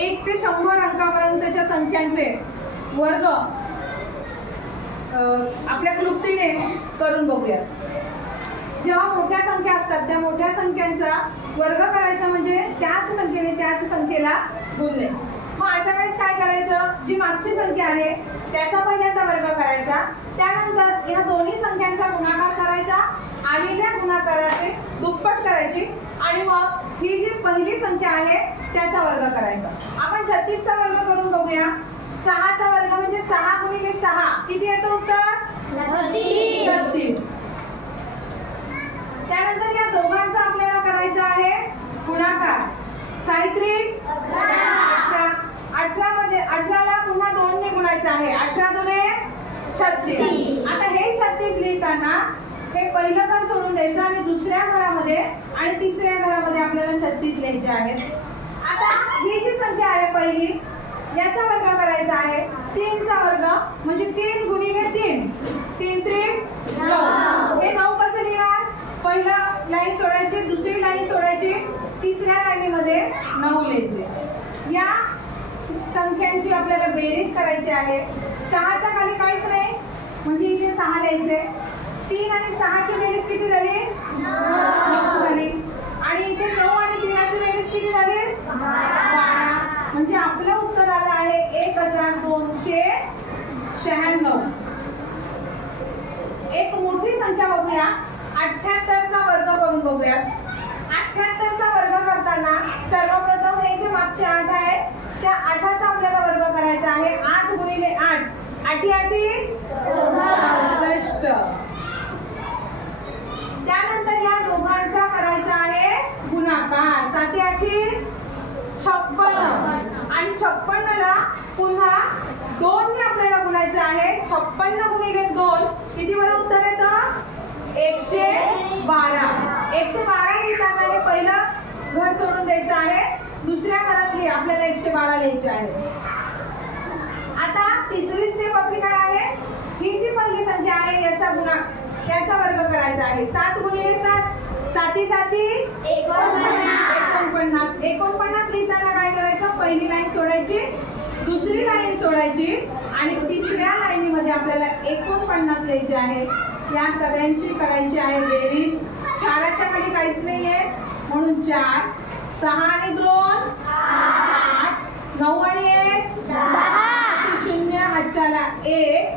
1 ते 100 अंकापर्यंतच्या संख्यांचे वर्ग आपल्या क्लुप्तीने करून बघूया। जेव्हा मोठ्या संख्या असतात त्या मोठ्या संख्यांचा वर्ग करायचा म्हणजे त्याच संख्येने त्याच संख्येला गुणणे। मग अशा वेळेस काय करायचं, जी मागची संख्या आहे त्याचा पहिल्यांदा वर्ग करायचा, त्यानंतर या दोन्ही संख्यांचा गुणाकार करायचा, आलेल्या गुणाकाराचे दुप्पट करायची आणि मग ही जी पहिली संख्या आहे त्याचा वर्ग करायचा। आपण 36 चा वर्ग करून बघूया। 6 चा वर्ग म्हणजे 6 गुणिले 6 किती येतं उत्तर? 36। त्यानंतर या दोघांचा आपल्याला करायचा आहे गुणाकार। साहित्रिक 18 मध्ये 18 ला पुन्हा 2 ने गुणायचं आहे। 18 दुने 36। आता हे 36 लिहिताना हे पहिलं घर सोडून द्यायचं आणि दुसऱ्या घरामध्ये आणि तिसऱ्या घरामध्ये आपल्याला 36 लिहायचे आहेत। आता ही जी संख्या आहे पहिली याचा वर्ग करायचा आहे। 3 चा वर्ग म्हणजे 3 गुणिले 3 3 त्रिक 9। हे 9 कसं लिहिणार? पहिला लाईन सोडायची, दुसरी लाईन सोडायची, तिसऱ्या लाईनीमध्ये 9 लिहायचे। या संख्यांची आपल्याला बेरीज करायची आहे। 6 च्या खाली काहीच नाही म्हणजे इथे 6 लिहायचे। 3 आणि 6 ची बेरीज किती झाली? 9 झाली। आणि इथे 9 आणि 3 ची बेरीज किती झाली? 12। म्हणजे आपलं उत्तर आलं आहे 1296। एक मोठी संख्या बघूया, 78 चा वर्ग करून बघूया। 78 चा वर्ग करताना सर्वप्रथम हे जे मागचे 8 आहे त्या 8 चा आपल्याला वर्ग करायचा आहे। 8 गुणिले 8 8 8 64। त्यानंतर या दोघांचा करायचा आहे गुणाकार। 7 8 56 आणि 56 ला पुन्हा 2 ने आपल्याला गुणायचं आहे। 56 गुणिले 2 किती बरं उत्तर येतं? 112। 112 लिहिताना हे पहिलं घर सोडून द्यायचं आहे, दुसऱ्या घरातली आपल्याला 112 लिहायची आहे। आता तिसरी स्टेप आपली काय आहे? ही जी पहिली संख्या आहे याचा वर्ग करायचा आहे। 7 गुणिले 7 7 7 49। 49 लिहिताना काय करायचं? पहिली लाईन सोडायची, दुसरी लाईन सोडायची आणि तिसऱ्या लाईनीमध्ये आपल्याला 49 लिहायचे आहे। या सगळ्यांची करायची आहे बेरीज। 4 च्या खाली काहीच नाहीये म्हणून 4, 6 आणि 2 8, 9 आणि 1 10, 0 हातच्याला 1,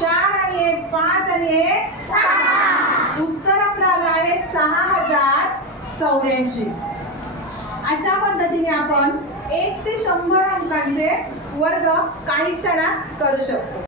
4 आणि 1 5 आणि 1 6। उत्तर आपलं आलं आहे 6084। अशा पद्धतीने आपण 1 ते 100 अंकांचे वर्ग काही क्षणात करू शकतो।